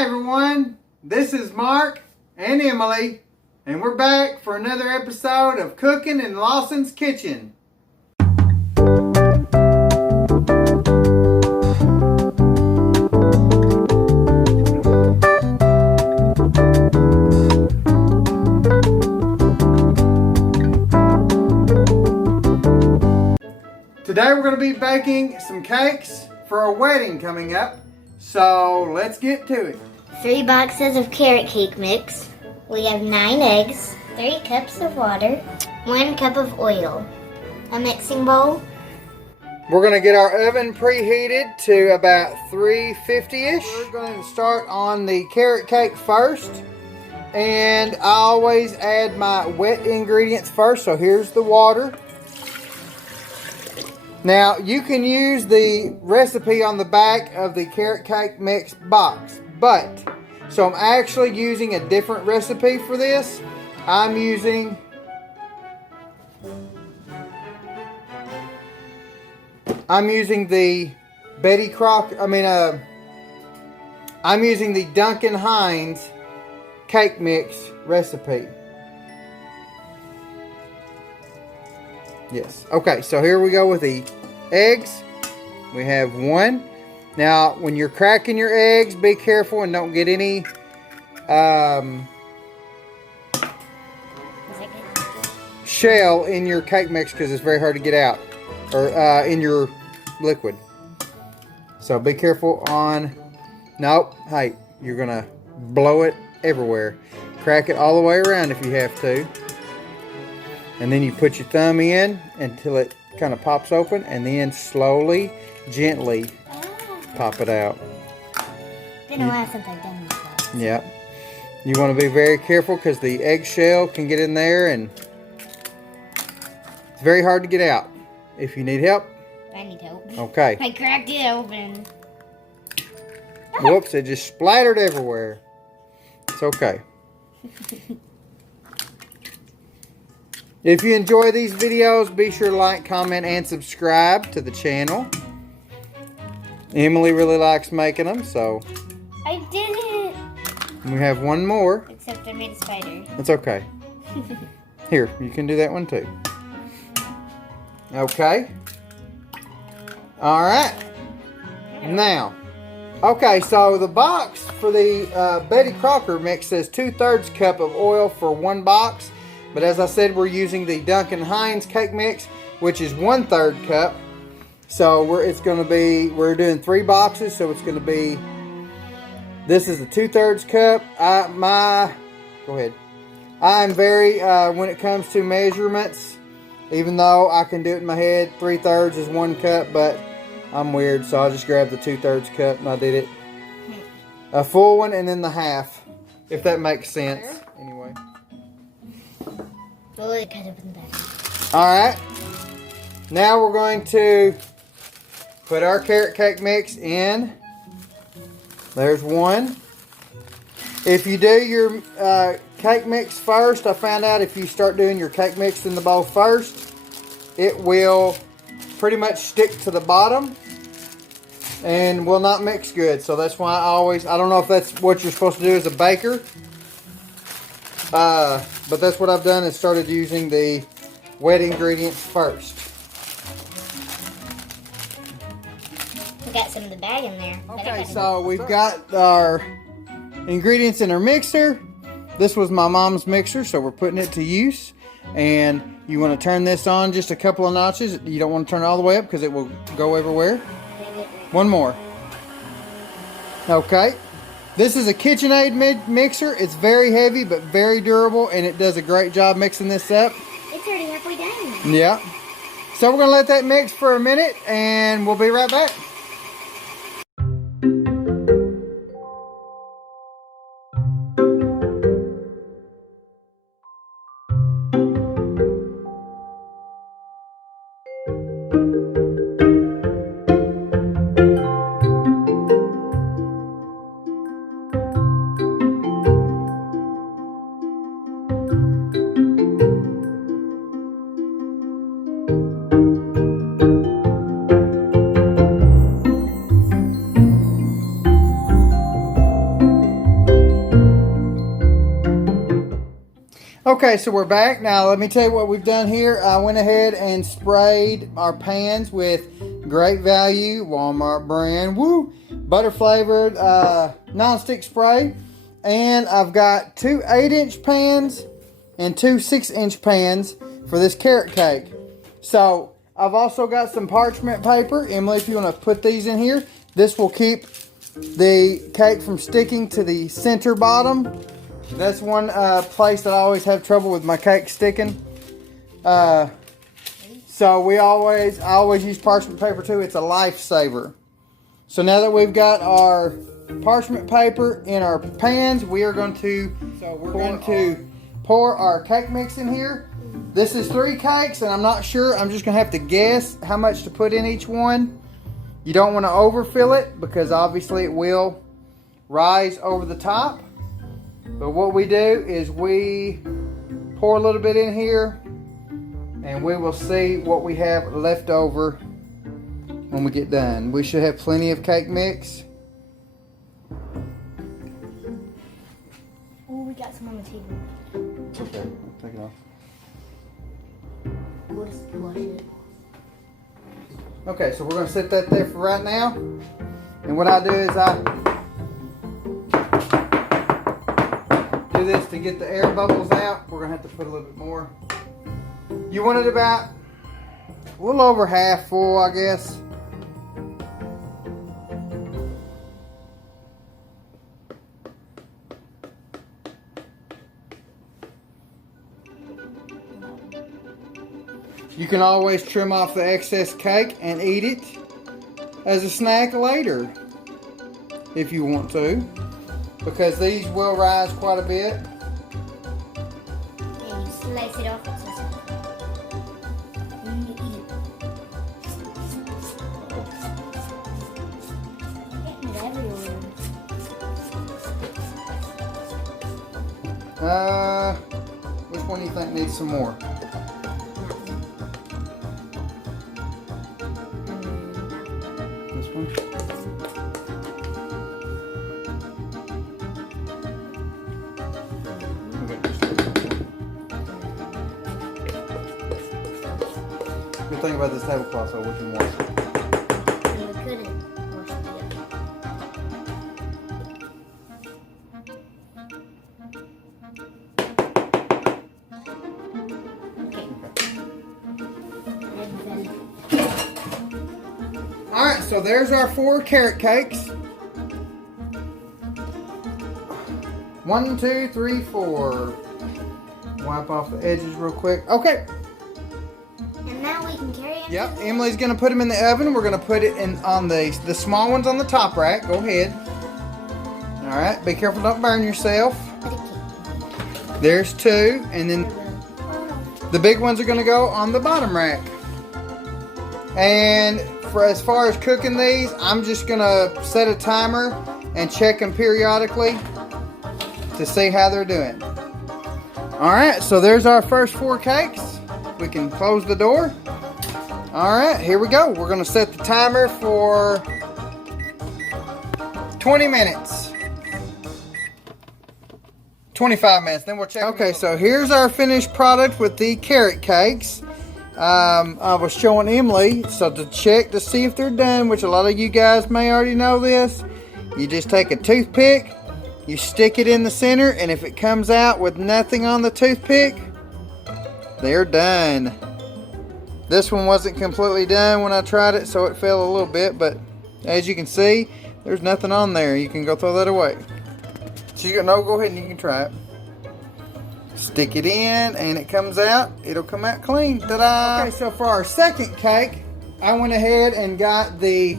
Hi everyone, this is Mark and Emily, and we're back for another episode of Cooking in Lawson's Kitchen. Today we're going to be baking some cakes for a wedding coming up, so let's get to it. 3 boxes of carrot cake mix. We have 9 eggs, 3 cups of water, 1 cup of oil, a mixing bowl. We're going to get our oven preheated to about 350-ish. We're going to start on the carrot cake first, and I always add my wet ingredients first. So here's the water. Now, you can use the recipe on the back of the carrot cake mix box, so I'm actually using a different recipe for this. I'm using the I'm using the Duncan Hines cake mix recipe. Yes. Okay, so here we go with the eggs. We have 1. Now, when you're cracking your eggs, be careful and don't get any shell in your cake mix because it's very hard to get out, or in your liquid. So be careful on, nope, hey, you're gonna blow it everywhere. Crack it all the way around if you have to. And then you put your thumb in until it kind of pops open, and then slowly, gently pop it out. Been a while since I've done this. Yeah. You want to be very careful because the eggshell can get in there and it's very hard to get out. If you need help. I need help. Okay. I cracked it open. Whoops, it just splattered everywhere. It's okay. If you enjoy these videos, be sure to like, comment, and subscribe to the channel. Emily really likes making them, so. I did it! We have 1 more. Except I made a spider. It's okay. Here, you can do that one too. Okay. Alright. Now. Okay, so the box for the Betty Crocker mix says 2/3 cup of oil for 1 box. But as I said, we're using the Duncan Hines cake mix, which is 1/3 cup. So we're doing 3 boxes, so it's going to be, this is the 2/3 cup. Go ahead. I'm very, when it comes to measurements, even though I can do it in my head, 3/3 is 1 cup, but I'm weird, so I just grabbed the 2/3 cup and I did it. A full one and then the half, if that makes sense. Anyway. Alright, now we're going to put our carrot cake mix in. There's 1. If you do your cake mix first, I found out if you start doing your cake mix in the bowl first, it will pretty much stick to the bottom and will not mix good. So that's why I don't know if that's what you're supposed to do as a baker. But that's what I've done, is started using the wet ingredients first. We got some of the bag in there. Okay, so we've got our ingredients in our mixer. This was my mom's mixer, so we're putting it to use. And you want to turn this on just a couple of notches. You don't want to turn it all the way up because it will go everywhere. 1 more. Okay. This is a KitchenAid mixer. It's very heavy but very durable, and it does a great job mixing this up. It's already halfway done. Yeah. So we're going to let that mix for a minute, and we'll be right back. Okay, so we're back. Now let me tell you what we've done here. I went ahead and sprayed our pans with Great Value, Walmart brand, butter flavored non-stick spray. And I've got 2 8-inch pans and 2 6-inch pans for this carrot cake. So I've also got some parchment paper. Emily, if you want to put these in here, this will keep the cake from sticking to the center bottom. That's one place that I always have trouble with my cake sticking. So I always use parchment paper too. It's a lifesaver. So now that we've got our parchment paper in our pans, we're going to pour our cake mix in here. This is 3 cakes, and I'm not sure. I'm just going to have to guess how much to put in each one. You don't want to overfill it because obviously it will rise over the top. But what we do is we pour a little bit in here, and we will see what we have left over when we get done. We should have plenty of cake mix. Oh, we got some on the table. It's okay. Take it off. We'll just wash it. Okay, so we're going to set that there for right now. And what I do is I do this to get the air bubbles out. We're going to have to put a little bit more. You want it about a little over half full, I guess. You can always trim off the excess cake and eat it as a snack later if you want to, because these will rise quite a bit. And you slice it off. And you eat it. Getting it everywhere. Which one do you think needs some more? This one? Good thing about this tablecloth, so we can wash it. And we couldn't wash the Alright, so there's our 4 carrot cakes. 1, 2, 3, 4. Wipe off the edges real quick. Okay. And now we can carry them. Yep, Emily's going to put them in the oven. We're going to put it in on the small ones on the top rack. Go ahead. Alright, be careful, don't burn yourself. There's 2, and then the big ones are going to go on the bottom rack. And for as far as cooking these, I'm just going to set a timer and check them periodically to see how they're doing. Alright, so there's our first 4 cakes. We can close the door. Alright, here we go. We're going to set the timer for 20 minutes. 25 minutes, then we'll check. Okay, so here's our finished product with the carrot cakes. I was showing Emily, so to check to see if they're done, which a lot of you guys may already know this, you just take a toothpick, you stick it in the center, and if it comes out with nothing on the toothpick, they're done. This one wasn't completely done when I tried it, so it fell a little bit, but as you can see, there's nothing on there. You can go throw that away. So you no, go ahead and you can try it. Stick it in and it comes out. It'll come out clean. Ta-da! Okay, so for our second cake, I went ahead and got the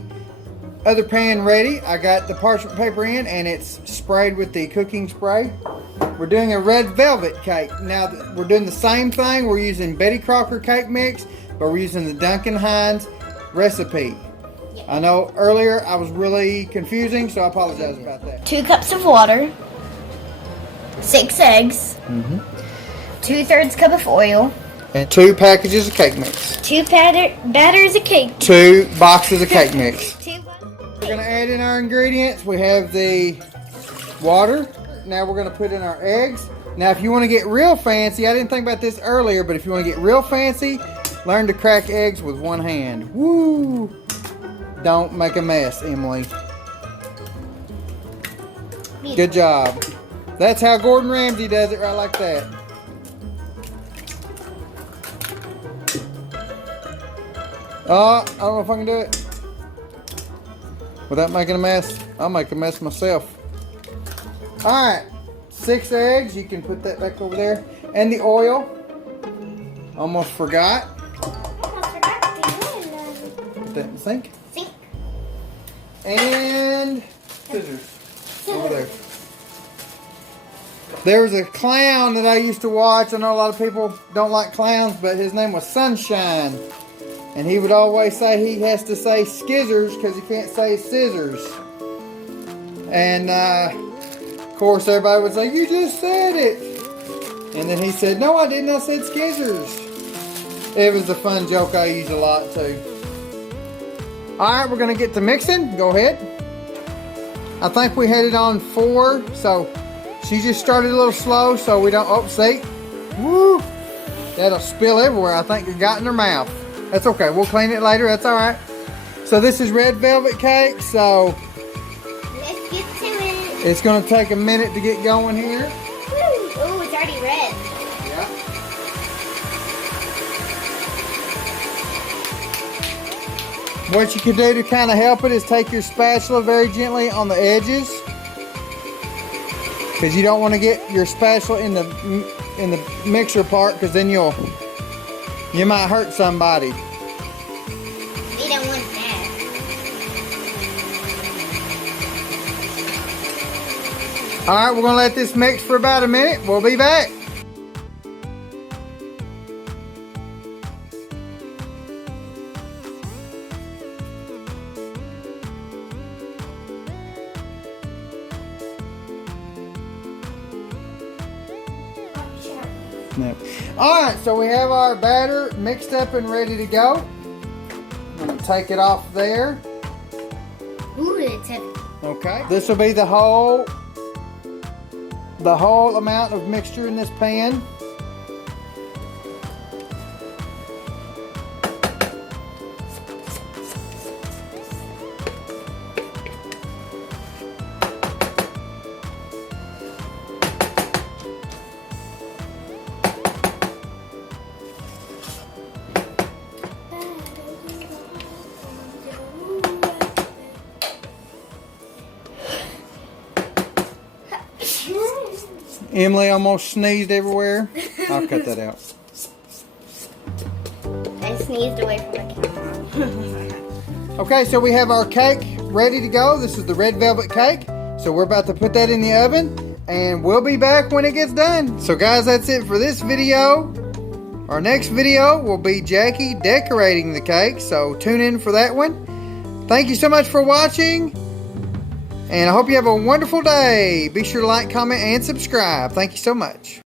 other pan ready. I got the parchment paper in and it's sprayed with the cooking spray. We're doing a red velvet cake. Now we're doing the same thing. We're using Betty Crocker cake mix, but we're using the Duncan Hines recipe. I know earlier I was really confusing, so I apologize about that. 2 cups of water, 6 eggs, 2/3 cup of oil, and 2 packages of cake mix. 2 batters of cake. 2 boxes of cake mix. 2 We're going to add in our ingredients. We have the water. Now we're going to put in our eggs. Now, if you want to get real fancy, I didn't think about this earlier, but if you want to get real fancy, learn to crack eggs with one hand. Woo! Don't make a mess, Emily. Good job. That's how Gordon Ramsay does it, right like that. I don't know if I can do it. Without making a mess, I'll make a mess myself. Alright, 6 eggs. You can put that back over there. And the oil. Almost forgot. Put that in the sink. And scissors. Over there. There was a clown that I used to watch. I know a lot of people don't like clowns, but his name was Sunshine. And he would always say he has to say skizzers because he can't say scissors. And of course everybody would say, "You just said it." And then he said, "No, I didn't. I said skizzers." It was a fun joke I use a lot too. Alright, we're going to get to mixing. Go ahead. I think we had it on 4, so she just started a little slow so we don't, oh, see? Woo! That'll spill everywhere. I think it got in her mouth. That's okay. We'll clean it later. That's alright. So this is red velvet cake, so let's get to it. It's going to take a minute to get going here. Oh, it's already red. Yeah. What you can do to kind of help it is take your spatula very gently on the edges, because you don't want to get your spatula in the mixer part, because then you might hurt somebody. We don't want that. All right, we're gonna let this mix for about a minute. We'll be back. No. Alright, so we have our batter mixed up and ready to go. I'm going to take it off there. Ooh, it's heavy. Okay. This will be the whole amount of mixture in this pan. Emily almost sneezed everywhere. I'll cut that out. I sneezed away from the camera. Okay, so we have our cake ready to go. This is the red velvet cake. So we're about to put that in the oven, and we'll be back when it gets done. So guys, that's it for this video. Our next video will be Jackie decorating the cake, so tune in for that one. Thank you so much for watching. And I hope you have a wonderful day. Be sure to like, comment, and subscribe. Thank you so much.